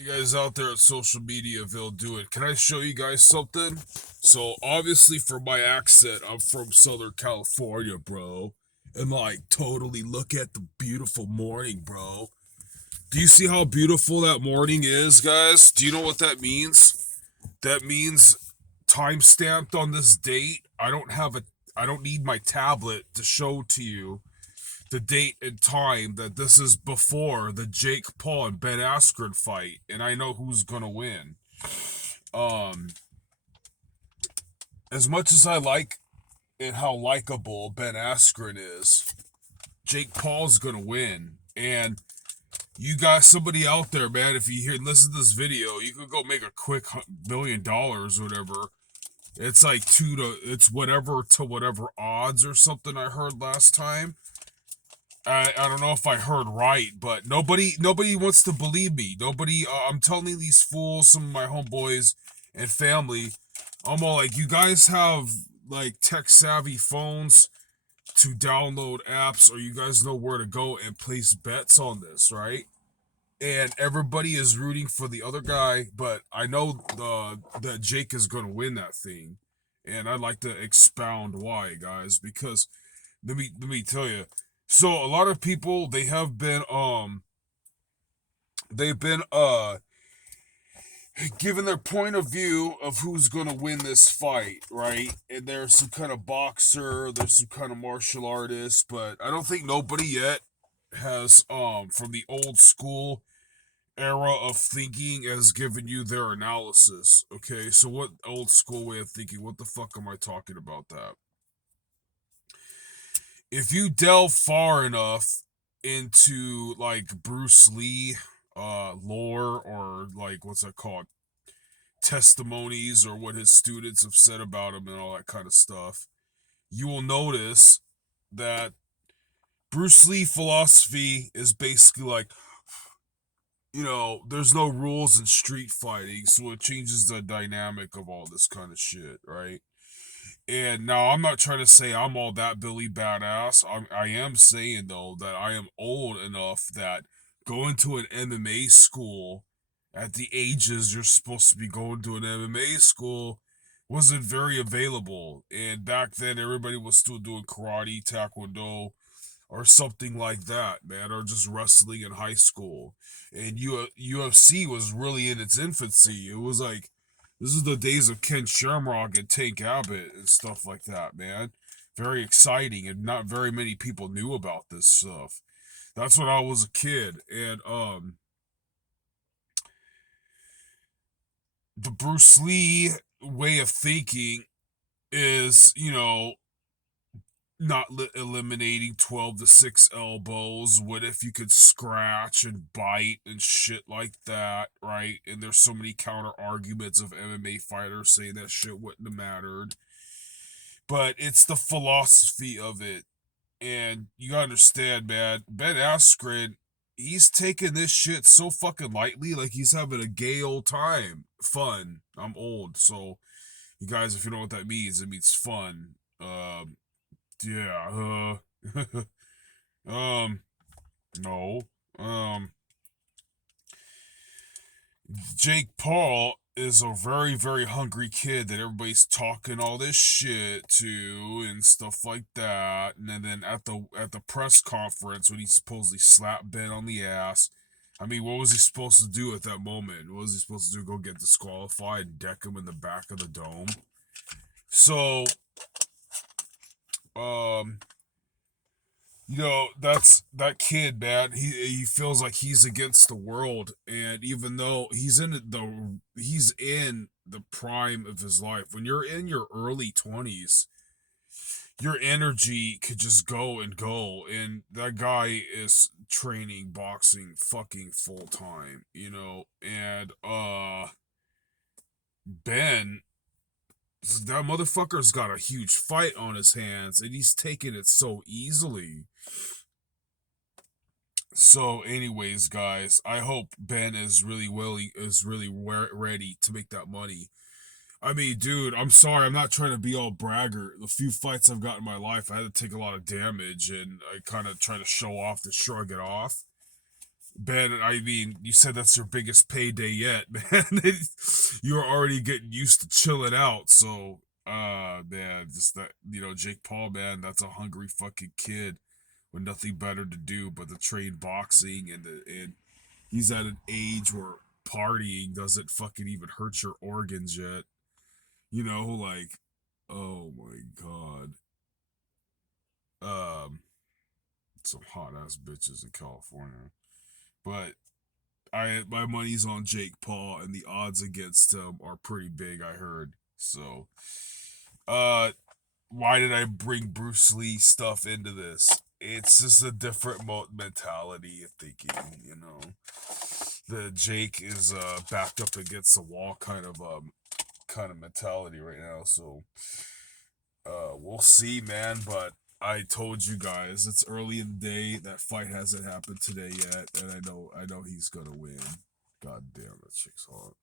You guys out there at social mediaville doing? Can I show you guys something? So obviously, for my accent, I'm from Southern California, bro. And like, totally look at the beautiful morning, bro. Do you see how beautiful that morning is, guys? Do you know what that means? That means time stamped on this date. I don't need my tablet to show to you the date and time that this is before the Jake Paul and Ben Askren fight, and I know who's gonna win. Um, as much as I like and how likable Ben Askren is, Jake Paul's gonna win. And you guys, somebody out there, man, if you hear listen to this video, you could go make a quick $1 billion or whatever. It's like it's whatever to whatever odds or something I heard last time. I don't know if I heard right, but nobody wants to believe me. Nobody. I'm telling these fools, some of my homeboys and family. I'm all like, you guys have like tech savvy phones to download apps, or you guys know where to go and place bets on this, right? And everybody is rooting for the other guy, but I know that Jake is going to win that thing, and I'd like to expound why, guys, because let me tell you. So a lot of people they've been giving their point of view of who's gonna win this fight, right? And there's some kind of boxer, there's some kind of martial artist, but I don't think nobody yet has from the old school era of thinking has given you their analysis. Okay, so what old school way of thinking? What the fuck am I talking about that? If you delve far enough into like Bruce Lee lore, or like what's that called, testimonies, or what his students have said about him and all that kind of stuff, you will notice that Bruce Lee philosophy is basically like, there's no rules in street fighting, so it changes the dynamic of all this kind of shit, right? And now I'm not trying to say I'm all that Billy Badass. I am saying though that I am old enough that going to an MMA school at the ages you're supposed to be going to an MMA school wasn't very available. And back then everybody was still doing karate, taekwondo, or something like that, man, or just wrestling in high school. And UFC was really in its infancy. It was like this is the days of Ken Shamrock and Tank Abbott and stuff like that, man. Very exciting, and not very many people knew about this stuff. That's when I was a kid, and the Bruce Lee way of thinking is, not eliminating 12 to 6 elbows. What if you could scratch and bite and shit like that, right? And there's so many counter arguments of MMA fighters saying that shit wouldn't have mattered. But it's the philosophy of it. And you gotta understand, man, Ben Askren, he's taking this shit so fucking lightly, like he's having a gay old time. Fun. I'm old, so you guys, if you know what that means, it means fun. Yeah, um, no. Jake Paul is a very, very hungry kid that everybody's talking all this shit to and stuff like that. And then at the press conference when he supposedly slapped Ben on the ass, I mean, what was he supposed to do at that moment? What was he supposed to do? Go get disqualified and deck him in the back of the dome? So, um, that's that kid, man. He feels like he's against the world, and even though he's in the prime of his life. When you're in your early 20s, your energy could just go and go, and that guy is training boxing fucking full time, and Ben, that motherfucker's got a huge fight on his hands, and he's taking it so easily. So, anyways, guys, I hope Ben is really ready to make that money. I mean, dude, I'm sorry, I'm not trying to be all braggart. The few fights I've got in my life, I had to take a lot of damage, and I kind of try to show off to shrug it off. Ben, I mean, you said that's your biggest payday yet, man. You're already getting used to chilling out, so man, just that, Jake Paul, man, that's a hungry fucking kid with nothing better to do but to train boxing, and he's at an age where partying doesn't fucking even hurt your organs yet. Like, oh my god. Some hot ass bitches in California. But my money's on Jake Paul, and the odds against him are pretty big, I heard. So, uh, why did I bring Bruce Lee stuff into this? It's just a different mentality of thinking. The Jake is backed up against the wall kind of mentality right now. So, we'll see, man. But I told you guys it's early in the day. That fight hasn't happened today yet, and I know he's gonna win. God damn, that chick's hot.